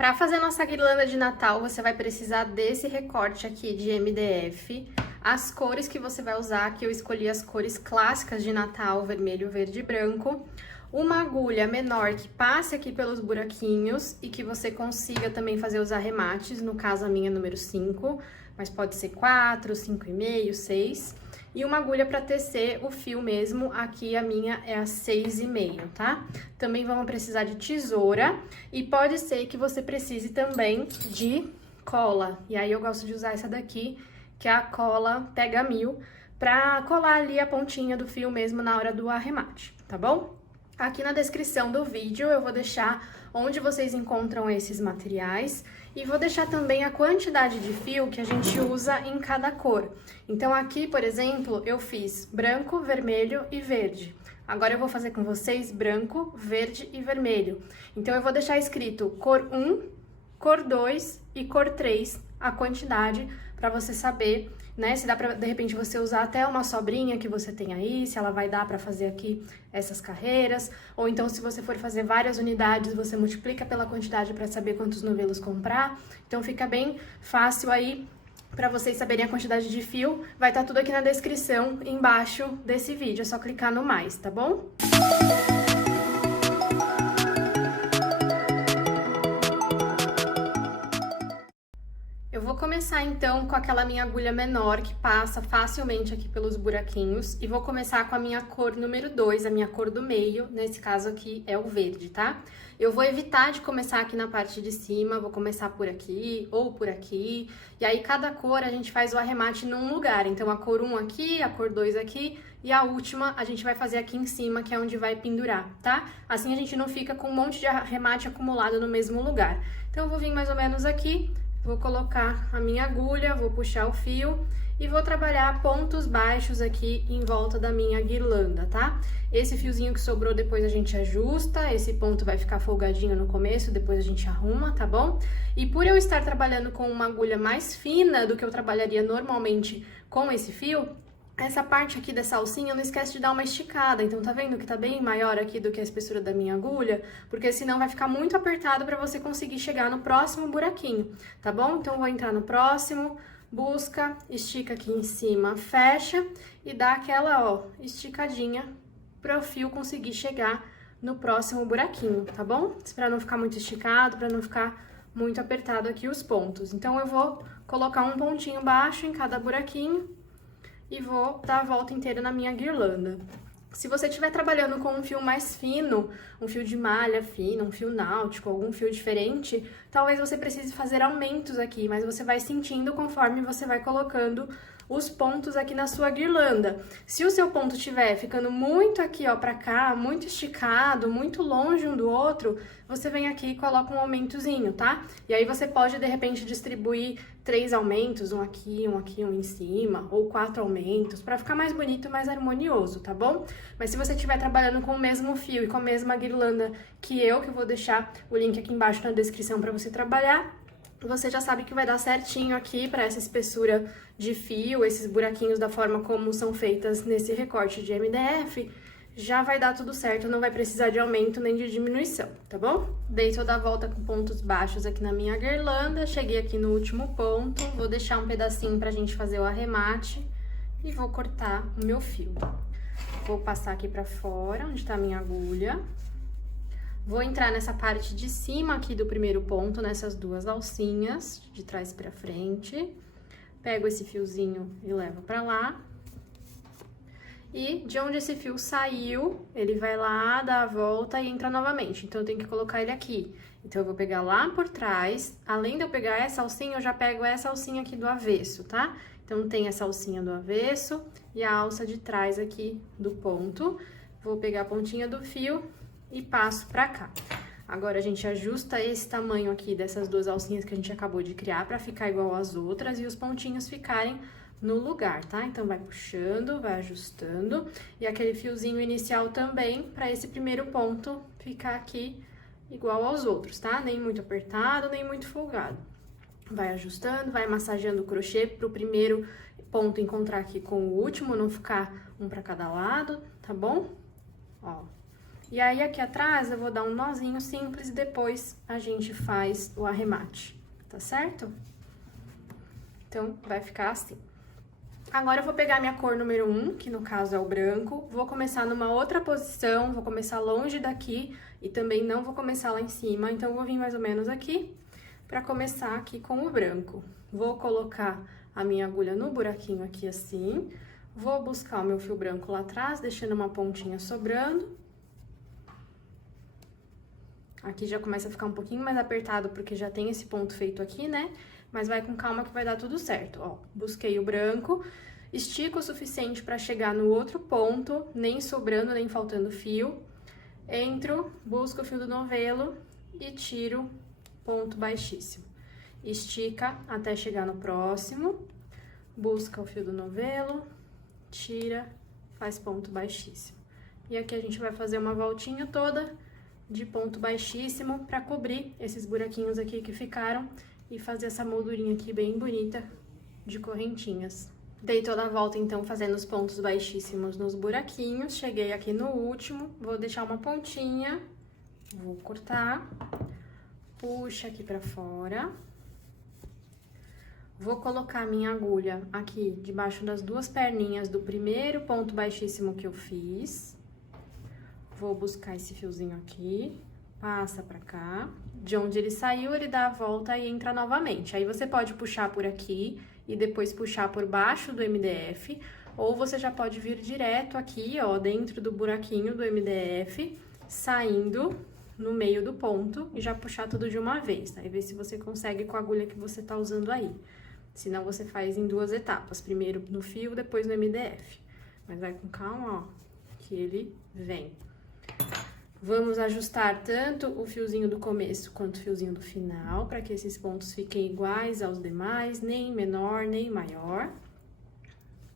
Para fazer nossa guirlanda de Natal, você vai precisar desse recorte aqui de MDF. As cores que você vai usar, aqui eu escolhi as cores clássicas de Natal, vermelho, verde e branco. Uma agulha menor que passe aqui pelos buraquinhos e que você consiga também fazer os arremates, no caso a minha é número 5, mas pode ser 4, 5,5, 6. E uma agulha para tecer o fio mesmo, aqui a minha é a 6,5, tá? Também vamos precisar de tesoura e pode ser que você precise também de cola. E aí eu gosto de usar essa daqui, que é a cola Pega Mil, para colar ali a pontinha do fio mesmo na hora do arremate, tá bom? Aqui na descrição do vídeo eu vou deixar onde vocês encontram esses materiais e vou deixar também a quantidade de fio que a gente usa em cada cor. Então aqui, por exemplo, eu fiz branco, vermelho e verde. Agora eu vou fazer com vocês branco, verde e vermelho. Então eu vou deixar escrito cor 1, cor 2 e cor 3, a quantidade, para você saber, né, se dá pra, de repente, você usar até uma sobrinha que você tem aí, se ela vai dar para fazer aqui essas carreiras, ou então se você for fazer várias unidades, você multiplica pela quantidade para saber quantos novelos comprar. Então fica bem fácil aí para vocês saberem a quantidade de fio. Vai estar tudo aqui na descrição, embaixo desse vídeo, é só clicar no mais, tá bom? Eu vou começar então com aquela minha agulha menor que passa facilmente aqui pelos buraquinhos e vou começar com a minha cor número 2, a minha cor do meio, nesse caso aqui é o verde, tá? Eu vou evitar de começar aqui na parte de cima, vou começar por aqui ou por aqui, e aí cada cor a gente faz o arremate num lugar, então a cor 1 aqui, a cor 2 aqui e a última a gente vai fazer aqui em cima, que é onde vai pendurar, tá? Assim a gente não fica com um monte de arremate acumulado no mesmo lugar. Então eu vou vir mais ou menos aqui. Vou colocar a minha agulha, vou puxar o fio e vou trabalhar pontos baixos aqui em volta da minha guirlanda, tá? Esse fiozinho que sobrou depois a gente ajusta, esse ponto vai ficar folgadinho no começo, depois a gente arruma, tá bom? E por eu estar trabalhando com uma agulha mais fina do que eu trabalharia normalmente com esse fio, essa parte aqui dessa alcinha, não esquece de dar uma esticada, então tá vendo que tá bem maior aqui do que a espessura da minha agulha? Porque senão vai ficar muito apertado pra você conseguir chegar no próximo buraquinho, tá bom? Então vou entrar no próximo, busca, estica aqui em cima, fecha e dá aquela, ó, esticadinha para o fio conseguir chegar no próximo buraquinho, tá bom? Pra não ficar muito esticado, pra não ficar muito apertado aqui os pontos. Então eu vou colocar um pontinho baixo em cada buraquinho e vou dar a volta inteira na minha guirlanda. Se você estiver trabalhando com um fio mais fino, um fio de malha fino, um fio náutico, algum fio diferente, talvez você precise fazer aumentos aqui, mas você vai sentindo conforme você vai colocando os pontos aqui na sua guirlanda. Se o seu ponto estiver ficando muito aqui, ó, pra cá, muito esticado, muito longe um do outro, você vem aqui e coloca um aumentozinho, tá? E aí você pode, de repente, distribuir 3 aumentos, um aqui, um em cima, ou 4 aumentos, pra ficar mais bonito e mais harmonioso, tá bom? Mas se você estiver trabalhando com o mesmo fio e com a mesma guirlanda que eu vou deixar o link aqui embaixo na descrição pra você trabalhar, você já sabe que vai dar certinho aqui para essa espessura de fio, esses buraquinhos da forma como são feitas nesse recorte de MDF, já vai dar tudo certo, não vai precisar de aumento nem de diminuição, tá bom? Dei toda a volta com pontos baixos aqui na minha guirlanda, cheguei aqui no último ponto, vou deixar um pedacinho pra gente fazer o arremate e vou cortar o meu fio. Vou passar aqui pra fora, onde tá a minha agulha. Vou entrar nessa parte de cima aqui do primeiro ponto, nessas duas alcinhas, de trás pra frente. Pego esse fiozinho e levo pra lá. E de onde esse fio saiu, ele vai lá, dá a volta e entra novamente. Então, eu tenho que colocar ele aqui. Então, eu vou pegar lá por trás. Além de eu pegar essa alcinha, eu já pego essa alcinha aqui do avesso, tá? Então, tem essa alcinha do avesso e a alça de trás aqui do ponto. Vou pegar a pontinha do fio e passo pra cá. Agora, a gente ajusta esse tamanho aqui dessas duas alcinhas que a gente acabou de criar pra ficar igual às outras e os pontinhos ficarem no lugar, tá? Então, vai puxando, vai ajustando e aquele fiozinho inicial também pra esse primeiro ponto ficar aqui igual aos outros, tá? Nem muito apertado, nem muito folgado. Vai ajustando, vai massageando o crochê pro primeiro ponto encontrar aqui com o último, não ficar um pra cada lado, tá bom? Ó. E aí, aqui atrás, eu vou dar um nozinho simples e depois a gente faz o arremate, tá certo? Então, vai ficar assim. Agora, eu vou pegar minha cor número 1, que no caso é o branco, vou começar numa outra posição, vou começar longe daqui e também não vou começar lá em cima, então, eu vou vir mais ou menos aqui pra começar aqui com o branco. Vou colocar a minha agulha no buraquinho aqui assim, vou buscar o meu fio branco lá atrás, deixando uma pontinha sobrando. Aqui já começa a ficar um pouquinho mais apertado, porque já tem esse ponto feito aqui, né? Mas vai com calma que vai dar tudo certo, ó. Busquei o branco, estico o suficiente pra chegar no outro ponto, nem sobrando, nem faltando fio. Entro, busco o fio do novelo e tiro ponto baixíssimo. Estica até chegar no próximo, busca o fio do novelo, tira, faz ponto baixíssimo. E aqui a gente vai fazer uma voltinha toda de ponto baixíssimo para cobrir esses buraquinhos aqui que ficaram e fazer essa moldurinha aqui bem bonita de correntinhas. Dei toda a volta, então, fazendo os pontos baixíssimos nos buraquinhos. Cheguei aqui no último, vou deixar uma pontinha, vou cortar, puxa aqui pra fora. Vou colocar minha agulha aqui debaixo das duas perninhas do primeiro ponto baixíssimo que eu fiz. Vou buscar esse fiozinho aqui, passa pra cá. De onde ele saiu, ele dá a volta e entra novamente. Aí, você pode puxar por aqui e depois puxar por baixo do MDF, ou você já pode vir direto aqui, ó, dentro do buraquinho do MDF, saindo no meio do ponto e já puxar tudo de uma vez. Aí, vê se você consegue com a agulha que você tá usando aí. Senão, você faz em duas etapas, primeiro no fio, depois no MDF. Mas vai com calma, ó, que ele vem. Vamos ajustar tanto o fiozinho do começo quanto o fiozinho do final, para que esses pontos fiquem iguais aos demais, nem menor, nem maior.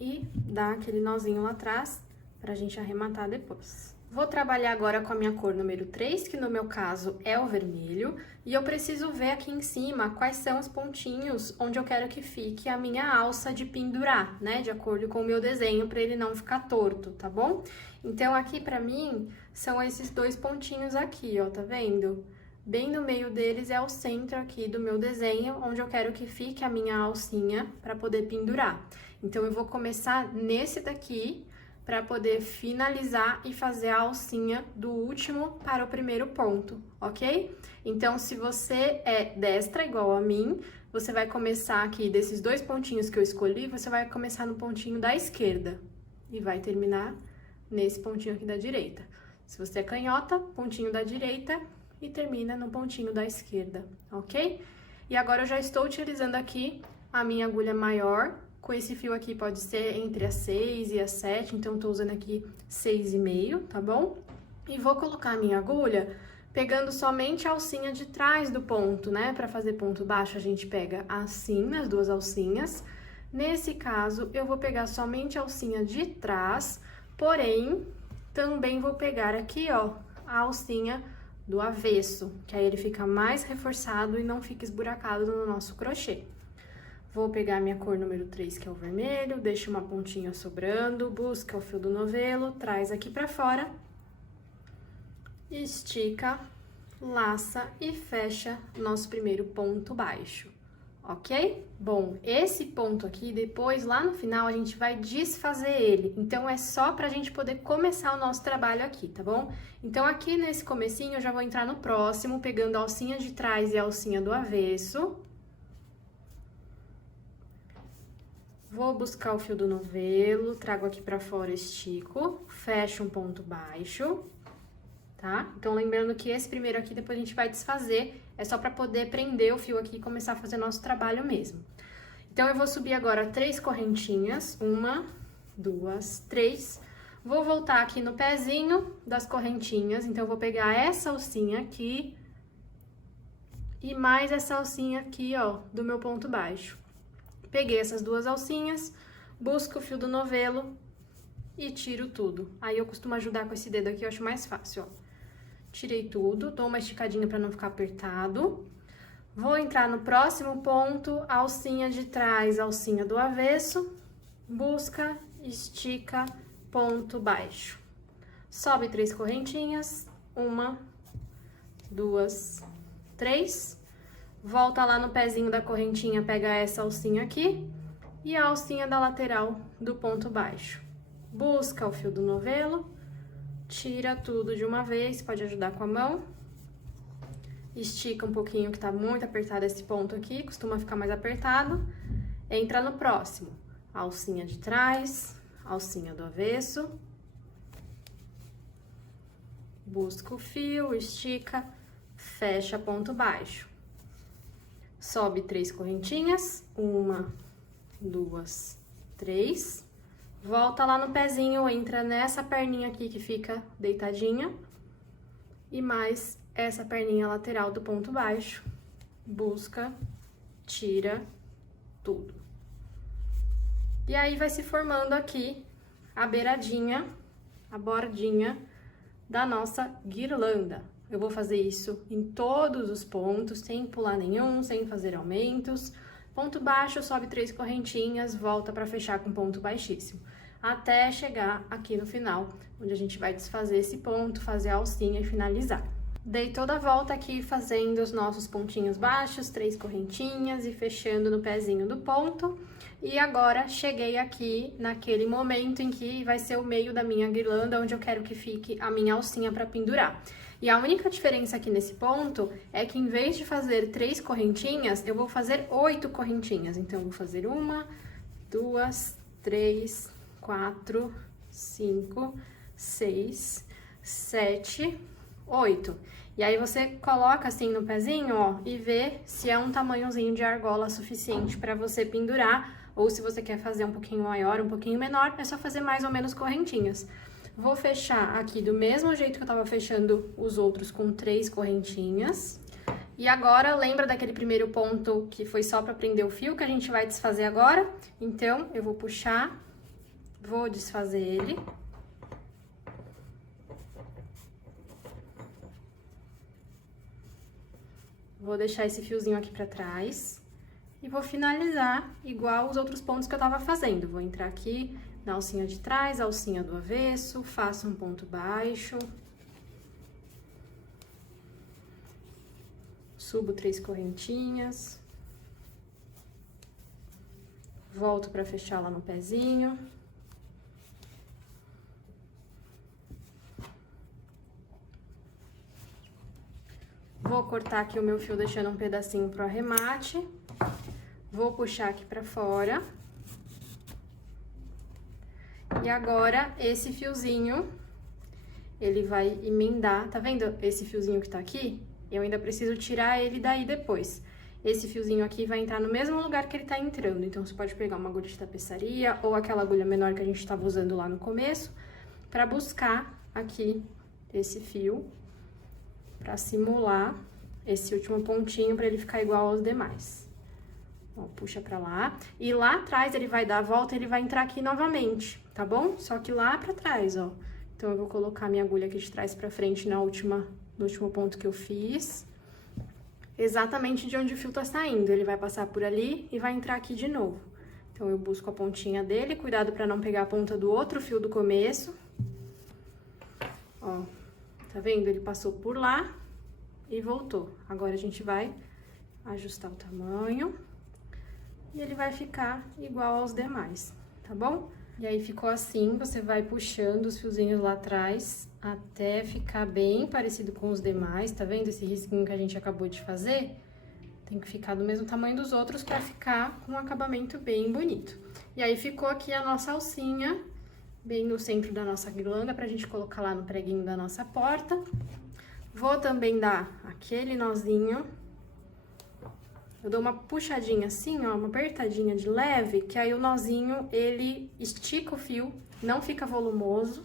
E dar aquele nozinho lá atrás, pra gente arrematar depois. Vou trabalhar agora com a minha cor número 3, que no meu caso é o vermelho. E eu preciso ver aqui em cima quais são os pontinhos onde eu quero que fique a minha alça de pendurar, né? De acordo com o meu desenho, para ele não ficar torto, tá bom? Então, aqui pra mim, são esses dois pontinhos aqui, ó, tá vendo? Bem no meio deles é o centro aqui do meu desenho, onde eu quero que fique a minha alcinha para poder pendurar. Então, eu vou começar nesse daqui, para poder finalizar e fazer a alcinha do último para o primeiro ponto, ok? Então, se você é destra, igual a mim, você vai começar aqui desses dois pontinhos que eu escolhi, você vai começar no pontinho da esquerda e vai terminar nesse pontinho aqui da direita. Se você é canhota, pontinho da direita e termina no pontinho da esquerda, ok? E agora eu já estou utilizando aqui a minha agulha maior. Com esse fio aqui pode ser entre a 6 e a 7, então eu tô usando aqui 6,5, tá bom? E vou colocar a minha agulha pegando somente a alcinha de trás do ponto, né? Pra fazer ponto baixo, a gente pega assim, nas duas alcinhas. Nesse caso, eu vou pegar somente a alcinha de trás, porém, também vou pegar aqui, ó, a alcinha do avesso, que aí ele fica mais reforçado e não fica esburacado no nosso crochê. Vou pegar minha cor número 3, que é o vermelho, deixo uma pontinha sobrando, busca o fio do novelo, traz aqui pra fora, estica, laça e fecha nosso primeiro ponto baixo, ok? Bom, esse ponto aqui, depois, lá no final, a gente vai desfazer ele, então é só pra gente poder começar o nosso trabalho aqui, tá bom? Então, aqui nesse comecinho, eu já vou entrar no próximo, pegando a alcinha de trás e a alcinha do avesso. Vou buscar o fio do novelo, trago aqui pra fora, estico, fecho um ponto baixo, tá? Então, lembrando que esse primeiro aqui, depois a gente vai desfazer, é só pra poder prender o fio aqui e começar a fazer nosso trabalho mesmo. Então, eu vou subir agora 3 correntinhas, 1, 2, 3. Vou voltar aqui no pezinho das correntinhas, então, eu vou pegar essa alcinha aqui e mais essa alcinha aqui, ó, do meu ponto baixo. Peguei essas duas alcinhas, busco o fio do novelo e tiro tudo. Aí, eu costumo ajudar com esse dedo aqui, eu acho mais fácil, ó. Tirei tudo, dou uma esticadinha pra não ficar apertado. Vou entrar no próximo ponto, alcinha de trás, alcinha do avesso, busca, estica, ponto baixo. sobe 3 correntinhas, 1, 2, 3, volta lá no pezinho da correntinha, pega essa alcinha aqui e a alcinha da lateral do ponto baixo. Busca o fio do novelo, tira tudo de uma vez, pode ajudar com a mão. Estica um pouquinho, que tá muito apertado esse ponto aqui, costuma ficar mais apertado. Entra no próximo, alcinha de trás, alcinha do avesso. Busca o fio, estica, fecha ponto baixo. Sobe 3 correntinhas, 1, 2, 3. Volta lá no pezinho, entra nessa perninha aqui que fica deitadinha. E mais essa perninha lateral do ponto baixo. Busca, tira tudo. E aí vai se formando aqui a beiradinha, a bordinha da nossa guirlanda. Eu vou fazer isso em todos os pontos, sem pular nenhum, sem fazer aumentos. Ponto baixo, sobe 3 correntinhas, volta para fechar com ponto baixíssimo. Até chegar aqui no final, onde a gente vai desfazer esse ponto, fazer a alcinha e finalizar. Dei toda a volta aqui fazendo os nossos pontinhos baixos, 3 correntinhas e fechando no pezinho do ponto. E agora cheguei aqui naquele momento em que vai ser o meio da minha guirlanda, onde eu quero que fique a minha alcinha para pendurar. E a única diferença aqui nesse ponto é que em vez de fazer 3 correntinhas, eu vou fazer 8 correntinhas. Então, eu vou fazer 1, 2, 3, 4, 5, 6, 7, 8. E aí, você coloca assim no pezinho, ó, e vê se é um tamanhozinho de argola suficiente para você pendurar, ou se você quer fazer um pouquinho maior, um pouquinho menor, é só fazer mais ou menos correntinhas. Vou fechar aqui do mesmo jeito que eu tava fechando os outros, com 3 correntinhas. E agora, lembra daquele primeiro ponto que foi só pra prender o fio, que a gente vai desfazer agora? Então, eu vou puxar, vou desfazer ele. Vou deixar esse fiozinho aqui pra trás. E vou finalizar igual os outros pontos que eu tava fazendo. Vou entrar aqui na alcinha de trás, alcinha do avesso, faço um ponto baixo. Subo 3 correntinhas. Volto pra fechar lá no pezinho. Vou cortar aqui o meu fio deixando um pedacinho pro arremate. Vou puxar aqui pra fora. E agora, esse fiozinho, ele vai emendar, tá vendo esse fiozinho que tá aqui? Eu ainda preciso tirar ele daí depois. Esse fiozinho aqui vai entrar no mesmo lugar que ele tá entrando. Então, você pode pegar uma agulha de tapeçaria ou aquela agulha menor que a gente tava usando lá no começo, pra buscar aqui esse fio, pra simular esse último pontinho, pra ele ficar igual aos demais. Ó, puxa pra lá. E lá atrás ele vai dar a volta e ele vai entrar aqui novamente, tá bom? Só que lá pra trás, ó. Então, eu vou colocar minha agulha aqui de trás pra frente no último ponto que eu fiz. Exatamente de onde o fio tá saindo. Ele vai passar por ali e vai entrar aqui de novo. Então, eu busco a pontinha dele, cuidado pra não pegar a ponta do outro fio do começo. Ó, tá vendo? Ele passou por lá e voltou. Agora, a gente vai ajustar o tamanho. E ele vai ficar igual aos demais, tá bom? E aí, ficou assim, você vai puxando os fiozinhos lá atrás até ficar bem parecido com os demais, tá vendo? Esse risquinho que a gente acabou de fazer, tem que ficar do mesmo tamanho dos outros pra ficar com um acabamento bem bonito. E aí, ficou aqui a nossa alcinha, bem no centro da nossa guirlanda, pra gente colocar lá no preguinho da nossa porta. Vou também dar aquele nozinho. Eu dou uma puxadinha assim, ó, uma apertadinha de leve, que aí o nozinho, ele estica o fio, não fica volumoso.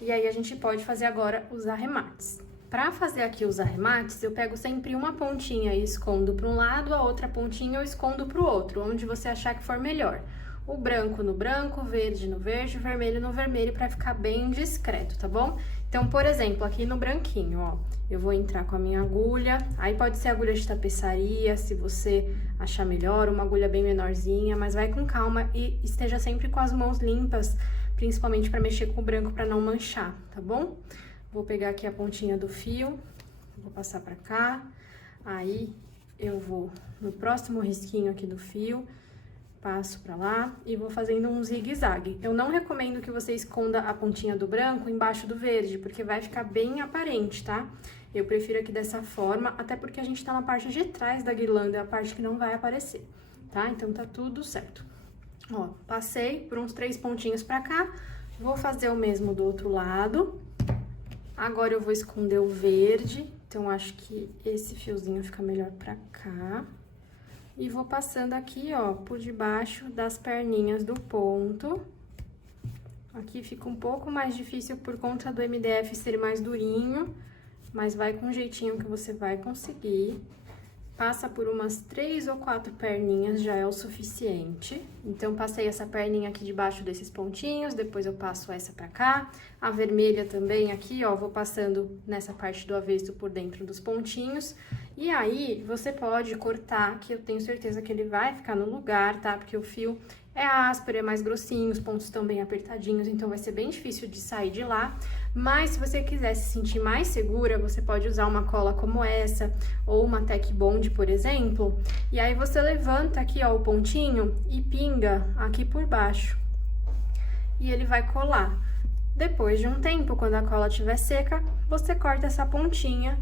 E aí, a gente pode fazer agora os arremates. Pra fazer aqui os arremates, eu pego sempre uma pontinha e escondo para um lado, a outra pontinha eu escondo pro outro, onde você achar que for melhor. O branco no branco, o verde no verde, o vermelho no vermelho, pra ficar bem discreto, tá bom? Então, por exemplo, aqui no branquinho, ó, eu vou entrar com a minha agulha, aí pode ser agulha de tapeçaria, se você achar melhor, uma agulha bem menorzinha, mas vai com calma e esteja sempre com as mãos limpas, principalmente para mexer com o branco para não manchar, tá bom? Vou pegar aqui a pontinha do fio, vou passar pra cá, aí eu vou no próximo risquinho aqui do fio, passo pra lá e vou fazendo um zigue-zague. Eu não recomendo que você esconda a pontinha do branco embaixo do verde, porque vai ficar bem aparente, tá? Eu prefiro aqui dessa forma, até porque a gente tá na parte de trás da guirlanda, é a parte que não vai aparecer, tá? Então tá tudo certo. Ó, passei por uns 3 pontinhos pra cá, vou fazer o mesmo do outro lado. Agora eu vou esconder o verde, então acho que esse fiozinho fica melhor pra cá. E vou passando aqui, ó, por debaixo das perninhas do ponto. Aqui fica um pouco mais difícil por conta do MDF ser mais durinho, mas vai com um jeitinho que você vai conseguir. Passa por umas 3 ou 4 perninhas, já é o suficiente. Então, passei essa perninha aqui debaixo desses pontinhos, depois eu passo essa pra cá. A vermelha também aqui, ó, vou passando nessa parte do avesso por dentro dos pontinhos. E aí, você pode cortar, que eu tenho certeza que ele vai ficar no lugar, tá? Porque o fio é áspero, é mais grossinho, os pontos estão bem apertadinhos, então vai ser bem difícil de sair de lá. Mas se você quiser se sentir mais segura, você pode usar uma cola como essa, ou uma Tec Bond, por exemplo. E aí você levanta aqui, ó, o pontinho e pinga aqui por baixo. E ele vai colar. Depois de um tempo, quando a cola estiver seca, você corta essa pontinha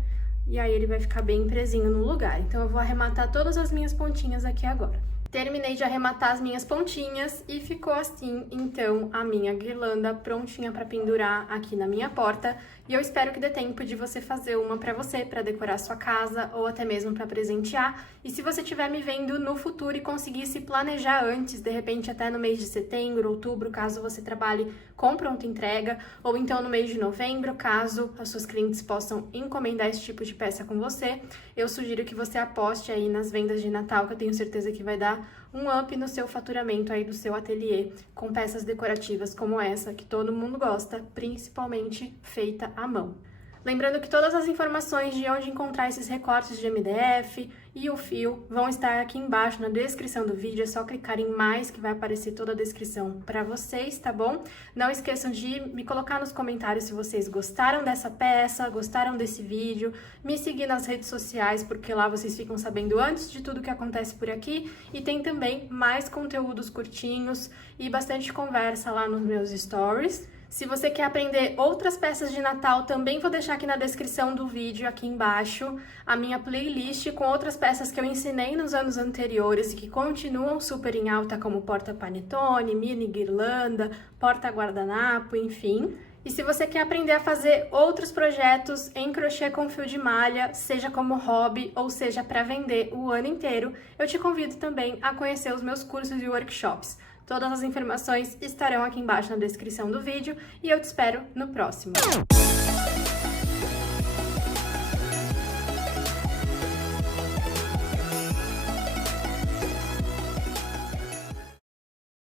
e aí ele vai ficar bem presinho no lugar. Então eu vou arrematar todas as minhas pontinhas aqui agora. Terminei de arrematar as minhas pontinhas e ficou assim, então, a minha guirlanda prontinha para pendurar aqui na minha porta. E eu espero que dê tempo de você fazer uma para você, para decorar sua casa ou até mesmo para presentear. E se você estiver me vendo no futuro e conseguir se planejar antes, de repente até no mês de setembro, outubro, caso você trabalhe com pronta entrega, ou então no mês de novembro, caso as suas clientes possam encomendar esse tipo de peça com você, eu sugiro que você aposte aí nas vendas de Natal, que eu tenho certeza que vai dar um up no seu faturamento aí do seu ateliê, com peças decorativas como essa, que todo mundo gosta, principalmente feita à mão. Lembrando que todas as informações de onde encontrar esses recortes de MDF e o fio vão estar aqui embaixo na descrição do vídeo, é só clicar em mais que vai aparecer toda a descrição para vocês, tá bom? Não esqueçam de me colocar nos comentários se vocês gostaram dessa peça, gostaram desse vídeo, me seguir nas redes sociais, porque lá vocês ficam sabendo antes de tudo que acontece por aqui, e tem também mais conteúdos curtinhos e bastante conversa lá nos meus stories. Se você quer aprender outras peças de Natal, também vou deixar aqui na descrição do vídeo, aqui embaixo, a minha playlist com outras peças que eu ensinei nos anos anteriores e que continuam super em alta, como porta-panetone, mini guirlanda, porta-guardanapo, enfim. E se você quer aprender a fazer outros projetos em crochê com fio de malha, seja como hobby ou seja para vender o ano inteiro, eu te convido também a conhecer os meus cursos e workshops. Todas as informações estarão aqui embaixo na descrição do vídeo e eu te espero no próximo.